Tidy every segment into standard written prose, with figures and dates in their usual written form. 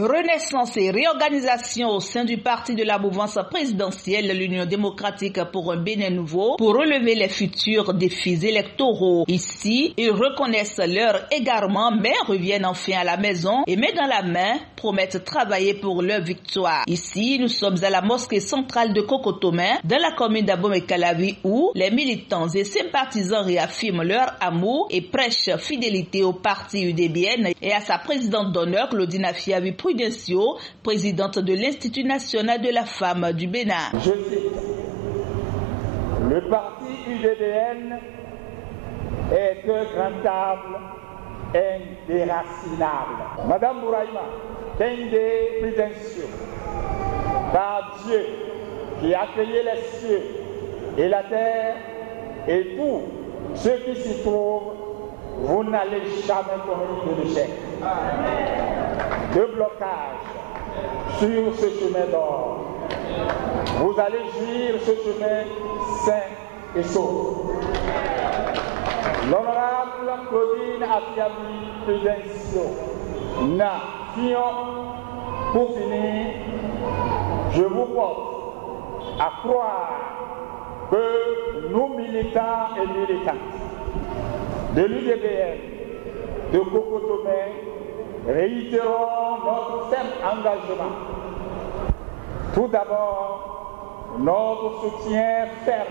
Renaissance et réorganisation au sein du parti de la mouvance présidentielle, l'Union démocratique pour un Bénin nouveau, pour relever les futurs défis électoraux. Ici, ils reconnaissent leur égarement, mais reviennent enfin à la maison et main dans la main, promettent travailler pour leur victoire. Ici, nous sommes à la mosquée centrale de Kokotomé, dans la commune d'Abomey-Calavi, où les militants et sympathisants réaffirment leur amour et prêchent fidélité au parti UDBN et à sa présidente d'honneur, Claudine Afiavi-Prudencio, présidente de l'Institut national de la femme du Bénin. Je cite, le parti UDBN est intraitable, indéracinable. Madame Bouraïma, Kende Prudencio, par Dieu qui a créé les cieux et la terre et tout ce qui s'y trouve, vous n'allez jamais commettre de l'échec, de blocage sur ce chemin d'or. Vous allez jouir ce chemin sain et sauf. L'honorable Claudine Afiavi-Prudencio, pour finir, je vous porte à croire que nous militants et militantes de l'UDBN, de Kokotomé, réitérons notre ferme engagement. Tout d'abord, notre soutien ferme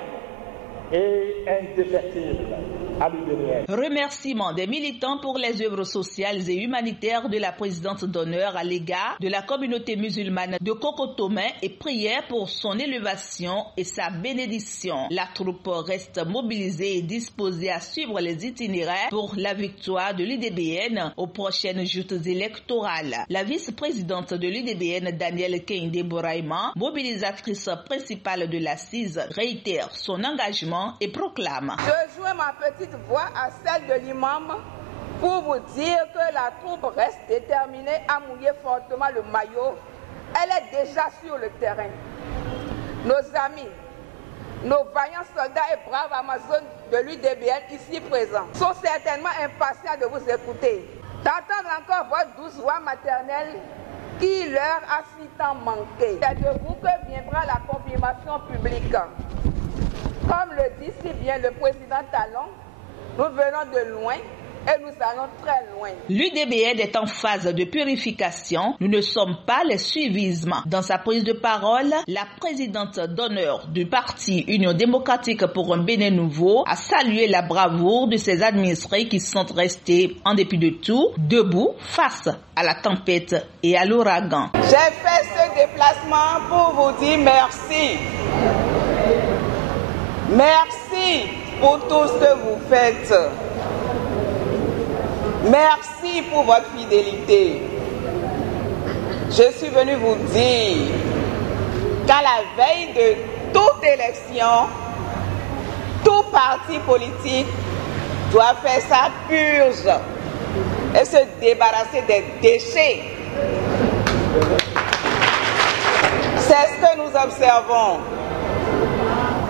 et indéfectible à l'UDBN. Remerciements des militants pour les œuvres sociales et humanitaires de la présidente d'honneur à l'égard de la communauté musulmane de Kokotomé et prière pour son élévation et sa bénédiction. La troupe reste mobilisée et disposée à suivre les itinéraires pour la victoire de l'UDBN aux prochaines joutes électorales. La vice-présidente de l'UDBN, Danielle Kende Bouraïma, mobilisatrice principale de l'assise, réitère son engagement et proclame. Je joins ma petite voix à celle de l'imam pour vous dire que la troupe reste déterminée à mouiller fortement le maillot. Elle est déjà sur le terrain. Nos amis, nos vaillants soldats et braves Amazones de l'UDBN ici présents sont certainement impatients de vous écouter, d'entendre encore votre douce voix maternelle qui leur a si tant manqué. C'est de vous que viendra la confirmation publique. Comme le dit si bien le président Talon, nous venons de loin et nous allons très loin. L'UDBN est en phase de purification. Nous ne sommes pas les suivismes. Dans sa prise de parole, la présidente d'honneur du parti Union démocratique pour un Bénin nouveau a salué la bravoure de ses administrés qui sont restés, en dépit de tout, debout face à la tempête et à l'ouragan. J'ai fait ce déplacement pour vous dire merci. Merci pour tout ce que vous faites. Merci pour votre fidélité. Je suis venu vous dire qu'à la veille de toute élection, tout parti politique doit faire sa purge et se débarrasser des déchets. C'est ce que nous observons.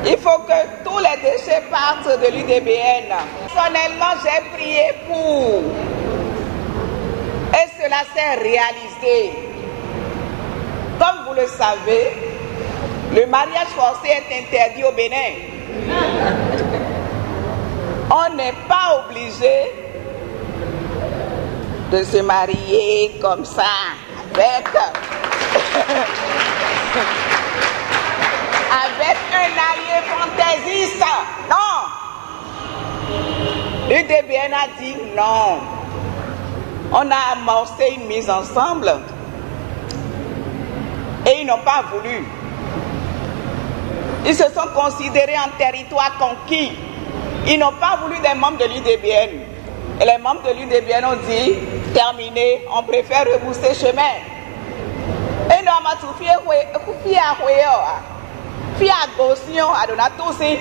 Il faut que tous les déchets partent de l'UDBN. Personnellement, j'ai prié pour. Et cela s'est réalisé. Comme vous le savez, le mariage forcé est interdit au Bénin. On n'est pas obligé de se marier comme ça avec un allié fantaisiste. Non. L'UDBN a dit non. On a amorcé une mise ensemble et ils n'ont pas voulu. Ils se sont considérés en territoire conquis. Ils n'ont pas voulu des membres de l'UDBN. Et les membres de l'UDBN ont dit, terminé, on préfère rebousser chemin. Et nous avons tout Fia gossion adona tosi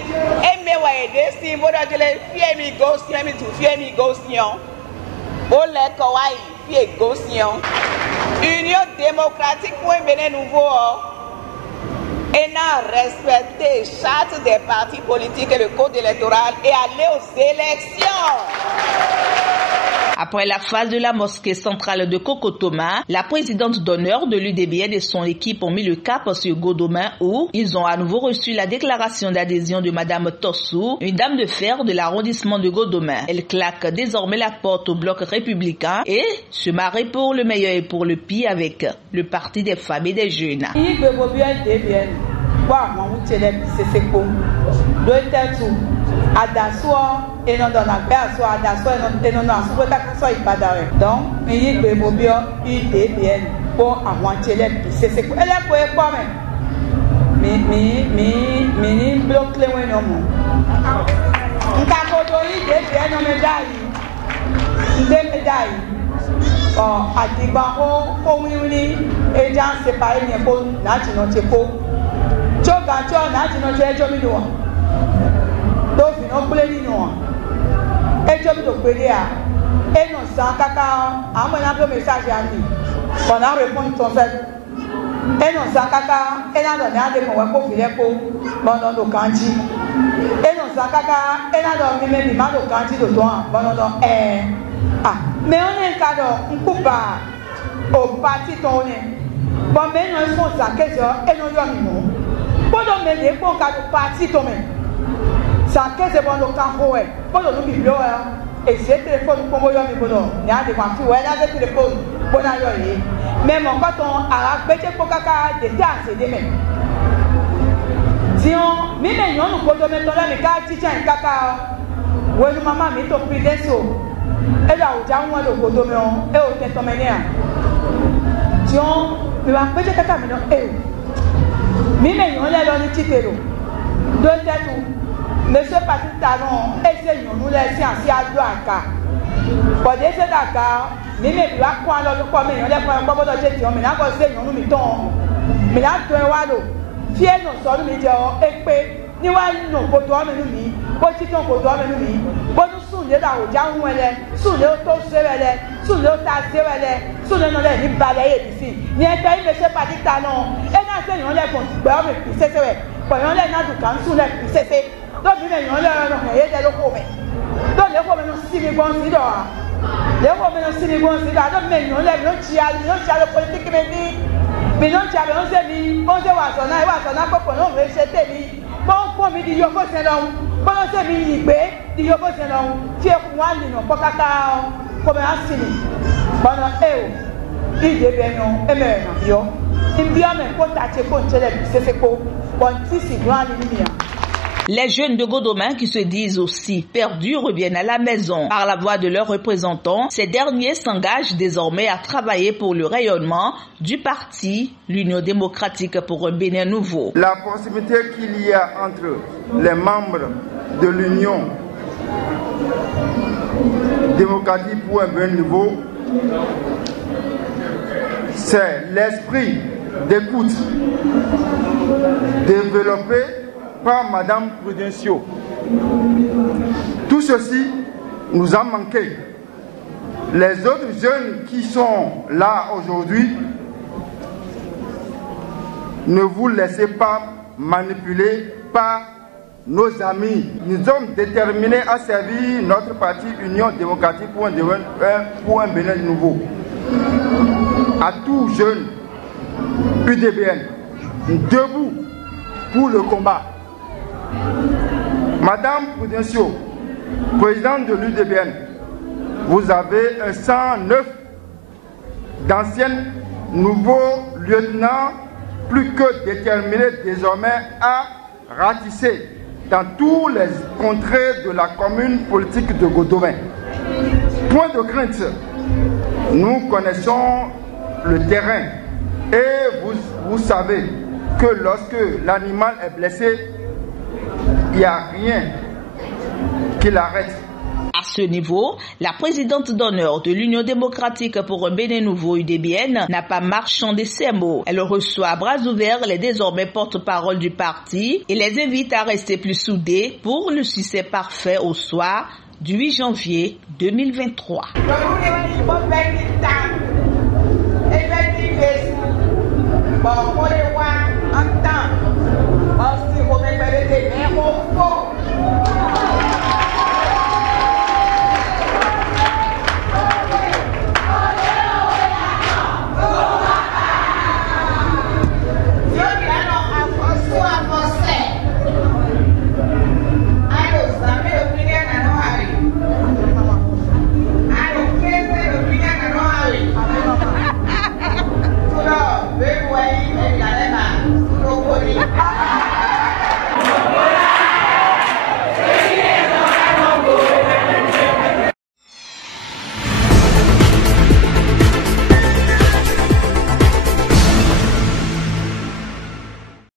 eme wa ede si bodo jele fie mi gossion mi tu fie mi gossion ole ko wa fie gossion Union démocratique pour un Bénin nouveau et n'a respecté charte des partis politiques et le code électoral et aller aux élections. Après la phase de la mosquée centrale de Kokotoma, la présidente d'honneur de l'UDBN et son équipe ont mis le cap sur Godomin où ils ont à nouveau reçu la déclaration d'adhésion de Madame Tossou, une dame de fer de l'arrondissement de Godomin. Elle claque désormais la porte au bloc républicain et se marie pour le meilleur et pour le pire avec le parti des femmes et des jeunes. Mais on est cadre, on coupe au parti tourné. Bon, mais nous sommes ça, qu'est-ce que et nous sommes pendant mes les bons cadres parti tourné. Ça, qu'est-ce que bon le camp ouais. Pendant nous biblio et c'est téléphone pour moi yami bono. Il y a des gens ouais là c'est téléphone bon à yoyer. Même quand on a bêté pour caca des tasses des mêmes. Si on même nous pouvons mettre là les gars qui tiennent caca. Ouais maman mais ton prix des sous. Et là, on a un peu de temps, et on est tombé là. Si on me va péter quelque chose, eh, mais on est dans le titre. Donc, monsieur Patrick Talon, essayons nous laisser ainsi à Douaka. Pour laisser Dakar, mais il va prendre le commun, on est pour un peu de gestion, mais là, on sait, nous mettons. Mais là, tu es wado. Fier nous sommes médias, et puis, nous allons nous poser nous. Bon, si on peut dormir nous, bon nous sommes là au Djangou sommes là au Tossévelé, sommes là au Tassévelé, sommes là dans les balayés ici. N'y a pas eu monsieur Patrick Talon. Et dans ce on les compte, bah mais c'est vrai. Quand on les n'a du camp, sous les c'est. Donc nous on les on est des locaux mais. Donc les hommes nous si bon si là. Les hommes nous si bon si là. Donc mais on les le politique mais dit. Mais non tu as on s'est mis, on s'est wasona pour nous rejeter lui. Bon pour me dire yo c'est là. Pendant ce minibé, il y a besoin de faire moi non pas caca comme un signe. Pendant il devait non aimer yo. Il vient me contacter pour c'est quoi. Bon si c'est grand lumière. Les jeunes de Godomin qui se disent aussi perdus reviennent à la maison. Par la voix de leurs représentants, ces derniers s'engagent désormais à travailler pour le rayonnement du parti, l'Union démocratique pour un Bénin nouveau. La proximité qu'il y a entre les membres de l'Union démocratique pour un Bénin nouveau, c'est l'esprit d'écoute développé par Madame Prudencio. Tout ceci nous a manqué. Les autres jeunes qui sont là aujourd'hui, ne vous laissez pas manipuler par nos amis. Nous sommes déterminés à servir notre parti Union démocratique pour un Bénin nouveau. À tous jeunes UDBN, debout pour le combat. Madame Prudencio, présidente de l'UDBN, vous avez un sang neuf d'anciens nouveaux lieutenants plus que déterminés désormais à ratisser dans tous les contrées de la commune politique de Godomin. Point de crainte, nous connaissons le terrain et vous savez que lorsque l'animal est blessé, il n'y a rien qui l'arrête. À ce niveau, la présidente d'honneur de l'Union démocratique pour un Bénin nouveau UDBN n'a pas marchandé ses mots. Elle reçoit à bras ouverts les désormais porte-parole du parti et les invite à rester plus soudés pour le succès parfait au soir du 8 janvier 2023. Bon,